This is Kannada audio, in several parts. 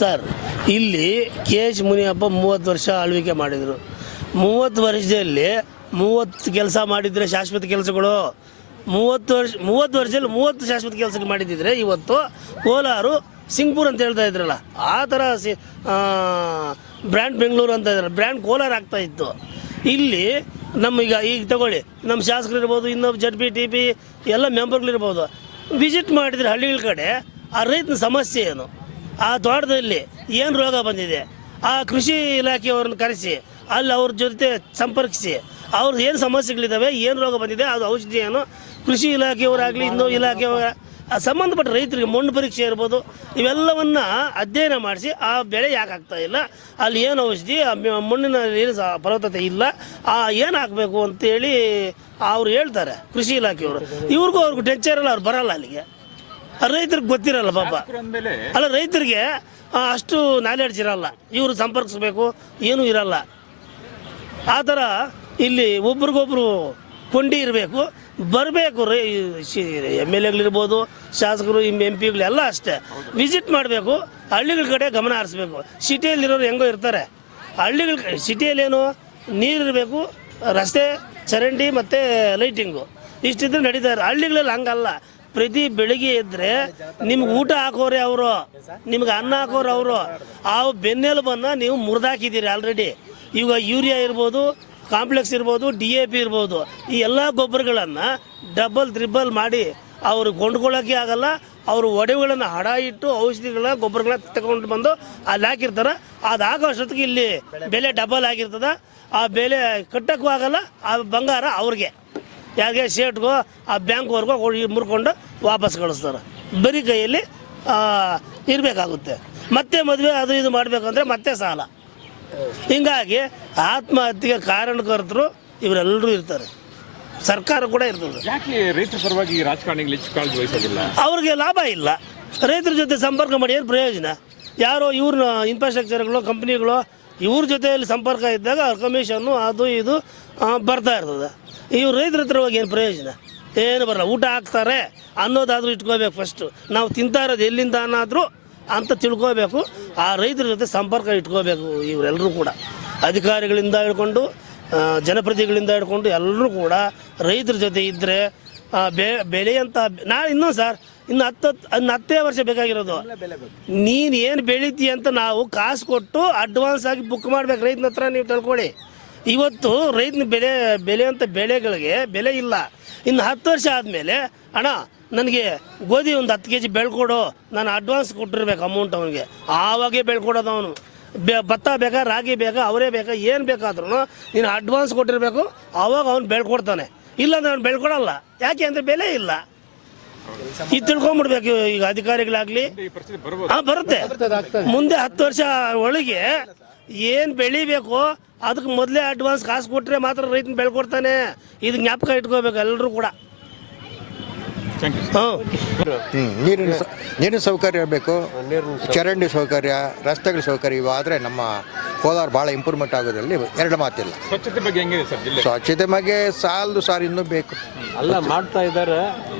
ಸರ್, ಇಲ್ಲಿ ಕೆ ಎಚ್ ಮುನಿಯಪ್ಪ ಮೂವತ್ತು ವರ್ಷ ಆಳ್ವಿಕೆ ಮಾಡಿದರು. ಮೂವತ್ತು ವರ್ಷದಲ್ಲಿ ಮೂವತ್ತು ಕೆಲಸ ಮಾಡಿದರೆ ಶಾಶ್ವತ ಕೆಲಸಗಳು. ಮೂವತ್ತು ವರ್ಷ, ಮೂವತ್ತು ವರ್ಷದಲ್ಲಿ ಮೂವತ್ತು ಶಾಶ್ವತ ಕೆಲಸ ಮಾಡಿದ್ದಿದ್ರೆ ಇವತ್ತು ಕೋಲಾರು, ಸಿಂಗ್ಪುರ್ ಅಂತ ಹೇಳ್ತಾ ಇದ್ರಲ್ಲ, ಆ ಥರ ಸಿ ಬ್ರ್ಯಾಂಡ್ ಬೆಂಗಳೂರು ಅಂತ ಇದ್ದಾರೆ. ಬ್ರ್ಯಾಂಡ್ ಕೋಲಾರ ಆಗ್ತಾ ಇತ್ತು. ಇಲ್ಲಿ ನಮ್ಮ ಈಗ ಈಗ ತಗೊಳ್ಳಿ, ನಮ್ಮ ಶಾಸಕರು ಇರ್ಬೋದು, ಇನ್ನೊಬ್ಬ ಜಡ್ ಪಿ, ಟಿ ಪಿ, ಎಲ್ಲ ಮೆಂಬರ್ಗಳಿರ್ಬೋದು ವಿಸಿಟ್ ಮಾಡಿದರೆ ಹಳ್ಳಿಗಳ ಕಡೆ ಆ ರೈತನ ಸಮಸ್ಯೆ ಏನು? ಆ ತೋಟದಲ್ಲಿ ಏನು ರೋಗ ಬಂದಿದೆ? ಆ ಕೃಷಿ ಇಲಾಖೆಯವ್ರನ್ನ ಕರೆಸಿ, ಅಲ್ಲಿ ಅವ್ರ ಜೊತೆ ಸಂಪರ್ಕಿಸಿ ಅವ್ರದ್ದು ಏನು ಸಮಸ್ಯೆಗಳಿದ್ದಾವೆ ಏನು ರೋಗ ಬಂದಿದೆ, ಅದು ಔಷಧಿ ಏನು ಕೃಷಿ ಇಲಾಖೆಯವರಾಗಲಿ, ಇನ್ನೂ ಇಲಾಖೆಯವರ ಸಂಬಂಧಪಟ್ಟ ರೈತರಿಗೆ ಮಣ್ಣು ಪರೀಕ್ಷೆ ಇರ್ಬೋದು, ಇವೆಲ್ಲವನ್ನ ಅಧ್ಯಯನ ಮಾಡಿಸಿ ಆ ಬೆಳೆ ಯಾಕೆ ಆಗ್ತಾ ಇಲ್ಲ, ಅಲ್ಲಿ ಏನು ಔಷಧಿ ಮಣ್ಣಿನಲ್ಲಿ ಏನು ಫಲವತ್ತತೆ ಇಲ್ಲ, ಆ ಏನು ಹಾಕಬೇಕು ಅಂತೇಳಿ ಅವ್ರು ಹೇಳ್ತಾರೆ ಕೃಷಿ ಇಲಾಖೆಯವರು. ಇವ್ರಿಗೂ ಅವ್ರಿಗೂ ಟೆಂಚರ್ ಇರಲ್ಲ, ಅವ್ರು ಬರಲ್ಲ ಅಲ್ಲಿಗೆ. ರೈತರಿಗೆ ಗೊತ್ತಿರಲ್ಲ ಪಾಪ. ಅಂದಮೇಲೆ ಅಲ್ಲ ರೈತರಿಗೆ ಅಷ್ಟು ನಾಲೆಡ್ಜ್ ಇರಲ್ಲ ಇವರು ಸಂಪರ್ಕಿಸ್ಬೇಕು ಏನೂ ಇರಲ್ಲ. ಆ ಥರ ಇಲ್ಲಿ ಒಬ್ರಿಗೊಬ್ರು ಕೊಂಡಿ ಇರಬೇಕು. ಬರಬೇಕು ರೈ ಎಂ ಎಲ್ ಎಗಳಿರ್ಬೋದು ಶಾಸಕರು ಎಂ ಪಿಗಳು ಎಲ್ಲ ಅಷ್ಟೇ. ವಿಸಿಟ್ ಮಾಡಬೇಕು ಹಳ್ಳಿಗಳ ಕಡೆ ಗಮನ ಹರಿಸ್ಬೇಕು. ಸಿಟಿಯಲ್ಲಿರೋರು ಹೆಂಗೋ ಇರ್ತಾರೆ. ಹಳ್ಳಿಗಳ ಸಿಟಿಯಲ್ಲೇನು ನೀರಿರಬೇಕು ರಸ್ತೆ ಚರಂಡಿ ಮತ್ತು ಲೈಟಿಂಗು. ಇಷ್ಟಿದ್ರೆ ನಡೀತಾರೆ ಹಳ್ಳಿಗಳಲ್ಲಿ ಹಂಗಲ್ಲ. ಪ್ರತಿ ಬೆಳಿಗ್ಗೆ ಇದ್ರೆ ನಿಮ್ಗೆ ಊಟ ಹಾಕೋರೆ ಅವರು, ನಿಮ್ಗೆ ಅನ್ನ ಹಾಕೋರು ಅವರು. ಆ ಬೆನ್ನೆಲುಬನ್ನು ನೀವು ಮುರಿದಾಕಿದ್ದೀರಿ ಆಲ್ರೆಡಿ ಈಗ ಯೂರಿಯಾ ಇರ್ಬೋದು ಕಾಂಪ್ಲೆಕ್ಸ್ ಇರ್ಬೋದು ಡಿ ಎ ಪಿ ಇರ್ಬೋದು. ಈ ಎಲ್ಲ ಗೊಬ್ಬರಗಳನ್ನು ಡಬಲ್ ತ್ರಿಬಲ್ ಮಾಡಿ ಅವರು ಕೊಂಡ್ಕೊಳ್ಳೋಕೆ ಆಗಲ್ಲ, ಅವರು ಒಡವೆಗಳನ್ನು ಹಡ ಇಟ್ಟು ಔಷಧಿಗಳನ್ನ, ಗೊಬ್ಬರಗಳನ್ನ ತಗೊಂಡು ಬಂದು ಅಲ್ಲಿ ಹಾಕಿರ್ತಾರೆ. ಅದು ಹಾಕೋ ಅಷ್ಟೊತ್ತಿಗೆ ಇಲ್ಲಿ ಬೆಲೆ ಡಬಲ್ ಆಗಿರ್ತದ. ಆ ಬೆಲೆ ಕಟ್ಟಕ್ಕೂ ಆಗಲ್ಲ, ಆ ಬಂಗಾರ ಅವ್ರಿಗೆ. ಯಾಕೆ ಶೇಟ್ಗೋ ಆ ಬ್ಯಾಂಕ್ವರೆಗೋ ಮುರ್ಕೊಂಡು ವಾಪಸ್ ಕಳಿಸ್ತಾರೆ. ಬರೀ ಕೈಯಲ್ಲಿ ಇರಬೇಕಾಗುತ್ತೆ. ಮತ್ತೆ ಮದುವೆ ಅದು ಇದು ಮಾಡಬೇಕಂದ್ರೆ ಮತ್ತೆ ಸಾಲ. ಹಿಂಗಾಗಿ ಆತ್ಮಹತ್ಯೆಗೆ ಕಾರಣಕರ್ತರು ಇವರೆಲ್ಲರೂ ಇರ್ತಾರೆ. ಸರ್ಕಾರ ಕೂಡ ಇರ್ತದೆ. ಯಾಕೆ ರೈತರ ಪರವಾಗಿ ರಾಜಕಾರಣಿಗಳು ಹೆಚ್ಚು ಕಾಳಜಿ ವಹಿಸೋದಿಲ್ಲ? ಅವ್ರಿಗೆ ಲಾಭ ಇಲ್ಲ. ರೈತರ ಜೊತೆ ಸಂಪರ್ಕ ಮಾಡಿ ಏನು ಪ್ರಯೋಜನ? ಯಾರೋ ಇವ್ರನ್ನ ಇನ್ಫ್ರಾಸ್ಟ್ರಕ್ಚರ್ಗಳು ಕಂಪ್ನಿಗಳು ಇವ್ರ ಜೊತೆಯಲ್ಲಿ ಸಂಪರ್ಕ ಇದ್ದಾಗ ಅವ್ರ ಕಮಿಷನ್ನು ಅದು ಇದು ಬರ್ತಾ ಇರ್ತದೆ. ಇವ್ರು ರೈತರ ಹತ್ರ ಹೋಗಿ ಏನು ಪ್ರಯೋಜನ? ಏನು ಬರಲ್ಲ ಊಟ ಹಾಕ್ತಾರೆ ಅನ್ನೋದಾದರೂ ಇಟ್ಕೋಬೇಕು ಫಸ್ಟು ನಾವು ತಿಂತಾ ಇರೋದು ಎಲ್ಲಿಂದ ಅನ್ನಾದರೂ ಅಂತ ತಿಳ್ಕೋಬೇಕು. ಆ ರೈತರ ಜೊತೆ ಸಂಪರ್ಕ ಇಟ್ಕೋಬೇಕು ಇವರೆಲ್ಲರೂ ಕೂಡ. ಅಧಿಕಾರಿಗಳಿಂದ ಹಿಡ್ಕೊಂಡು ಜನಪ್ರತಿಗಳಿಂದ ಹಿಡ್ಕೊಂಡು ಎಲ್ಲರೂ ಕೂಡ ರೈತರ ಜೊತೆ ಇದ್ದರೆ ಬೆ ಬೆಳೆಯಂಥ ನಾಳೆ ಇನ್ನೂ ಸರ್ ಇನ್ನು ಹತ್ತು ಇನ್ನು ಹತ್ತೇ ವರ್ಷ ಬೇಕಾಗಿರೋದು. ನೀನು ಏನು ಬೆಳಿತೀಯ ಅಂತ ನಾವು ಕಾಸು ಕೊಟ್ಟು ಅಡ್ವಾನ್ಸ್ ಆಗಿ ಬುಕ್ ಮಾಡ್ಬೇಕು ರೈತನ ಹತ್ರ ನೀವು ತಿಳ್ಕೊಳ್ಳಿ. ಇವತ್ತು ರೈತನ ಬೆಲೆ ಬೆಲೆ ಅಂತ ಬೆಳೆಗಳಿಗೆ ಬೆಲೆ ಇಲ್ಲ. ಇನ್ನು ಹತ್ತು ವರ್ಷ ಆದಮೇಲೆ ಅಣ್ಣ ನನಗೆ ಗೋಧಿ ಒಂದು ಹತ್ತು ಕೆ ಜಿ ಬೆಳ್ಕೊಡು. ನಾನು ಅಡ್ವಾನ್ಸ್ ಕೊಟ್ಟಿರ್ಬೇಕು ಅಮೌಂಟ್ ಅವನಿಗೆ. ಆವಾಗೇ ಬೆಳ್ಕೊಡೋದು ಅವನು. ಬೆ ಭತ್ತ ಬೇಕಾ ರಾಗಿ ಬೇಕಾ ಅವರೇ ಬೇಕಾ ಏನು ಬೇಕಾದ್ರೂ ನೀನು ಅಡ್ವಾನ್ಸ್ ಕೊಟ್ಟಿರಬೇಕು. ಆವಾಗ ಅವ್ನು ಬೆಳ್ಕೊಡ್ತಾನೆ. ಇಲ್ಲಾಂದ್ರೆ ಅವ್ನು ಬೆಳ್ಕೊಡಲ್ಲ. ಯಾಕೆ ಅಂದರೆ ಬೆಲೆ ಇಲ್ಲ. ಇದು ತಿಳ್ಕೊಂಬಿಡ್ಬೇಕು ಈಗ ಅಧಿಕಾರಿಗಳಾಗಲಿ. ಈ ಪರಿಸ್ಥಿತಿ ಬರ್ಬೋದು ಹಾಂ ಬರುತ್ತೆ. ಮುಂದೆ ಹತ್ತು ವರ್ಷ ಒಳಗೆ ಏನು ಬೆಳಿಬೇಕು? ಅದಕ್ಕೆ ಮೊದಲೇ ಅಡ್ವಾನ್ಸ್ ಕಾಸು ಕೊಟ್ಟರೆ ಮಾತ್ರ ರೈತನ ಬೆಳ್ಕೊಡ್ತಾನೆ. ಇದು ಜ್ಞಾಪಕ ಇಟ್ಕೋಬೇಕು ಎಲ್ಲರೂ ಕೂಡ. ನೀರಿನ ನೀರಿನ ಸೌಕರ್ಯ ಇರಬೇಕು ಚರಂಡಿ ಸೌಕರ್ಯ ರಸ್ತೆಗಳ ಸೌಕರ್ಯ ಇವಾದರೆ ನಮ್ಮ ಕೋಲಾರ ಭಾಳ ಇಂಪ್ರೂವ್ಮೆಂಟ್ ಆಗೋದ್ರಲ್ಲಿ ಎರಡು ಮಾತಿಲ್ಲ. ಸ್ವಚ್ಛತೆ ಬಗ್ಗೆ ಹೆಂಗಿದೆ ಸರ್ ಜಿಲ್ಲೆ ಸ್ವಚ್ಛತೆ ಬಗ್ಗೆ ಸಾಲದು ಸಾರ್ ಇನ್ನೂ ಬೇಕು. ಅಲ್ಲ ಮಾಡ್ತಾ ಇದ್ದಾರೆ.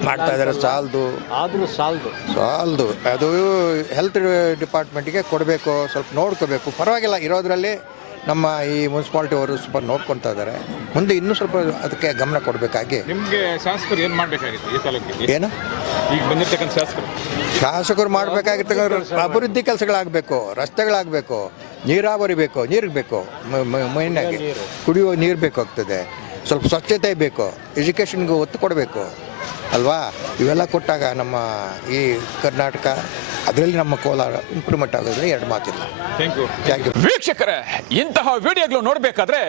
ಮಾಡ್ತಾ ಇದ್ದಾರೆ ಸಾಲದು. ಆದರೂ ಸಾಲದು. ಸಾಲದು. ಅದು ಹೆಲ್ತ್ ಡಿಪಾರ್ಟ್ಮೆಂಟ್ಗೆ ಕೊಡಬೇಕು ಸ್ವಲ್ಪ ನೋಡ್ಕೋಬೇಕು. ಪರವಾಗಿಲ್ಲ ಇರೋದ್ರಲ್ಲಿ ನಮ್ಮ ಈ ಮುನ್ಸಿಪಾಲ್ಟಿ ಅವರು ಸ್ವಲ್ಪ ನೋಡ್ಕೊತಾ ಇದ್ದಾರೆ. ಮುಂದೆ ಇನ್ನೂ ಸ್ವಲ್ಪ ಅದಕ್ಕೆ ಗಮನ ಕೊಡಬೇಕಾಗಿ. ನಿಮಗೆ ಶಾಸಕರು ಏನು ಮಾಡಬೇಕಾಗಿತ್ತು ಈ ತಾಲೂಕಿಗೆ? ಏನು? ಈಗ ಬಂದಿರ್ತಕ್ಕಂಥ ಶಾಸಕರು. ಶಾಸಕರು ಮಾಡಬೇಕಾಗಿರ್ತಕ್ಕ ಅಭಿವೃದ್ಧಿ ಕೆಲಸಗಳಾಗಬೇಕು, ರಸ್ತೆಗಳಾಗಬೇಕು, ನೀರಾವರಿ ಬೇಕು, ನೀರಿಗೆ ಬೇಕು ಮೈನಾಗಿ ಕುಡಿಯುವ ನೀರು ಬೇಕಾಗ್ತದೆ. ಸ್ವಲ್ಪ ಸ್ವಚ್ಛತೆ ಬೇಕು, ಎಜುಕೇಷನ್ಗೆ ಒತ್ತು ಕೊಡಬೇಕು. ಅಲ್ವಾ? ಇವೆಲ್ಲ ಕೊಟ್ಟಾಗ ನಮ್ಮ ಈ ಕರ್ನಾಟಕ ಅದರಲ್ಲಿ ನಮ್ಮ ಕೋಲಾರ ಇಂಪ್ರೂವ್ಮೆಂಟ್ ಆಗೋದ್ರೆ ಎರಡು ಮಾತಿಲ್ಲ. ಥ್ಯಾಂಕ್ ಯು ಥ್ಯಾಂಕ್ ಯು ವೀಕ್ಷಕರೇ ಇಂತಹ ವಿಡಿಯೋಗಳು ನೋಡಬೇಕಾದ್ರೆ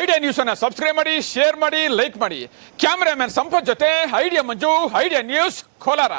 ಐಡಿಯಾ ನ್ಯೂಸ್ ಅನ್ನ ಸಬ್ಸ್ಕ್ರೈಬ್ ಮಾಡಿ ಶೇರ್ ಮಾಡಿ ಲೈಕ್ ಮಾಡಿ. ಕ್ಯಾಮ್ರಾಮನ್ ಸಂಪತ್ ಜೊತೆ idea Manju idea news Kolar.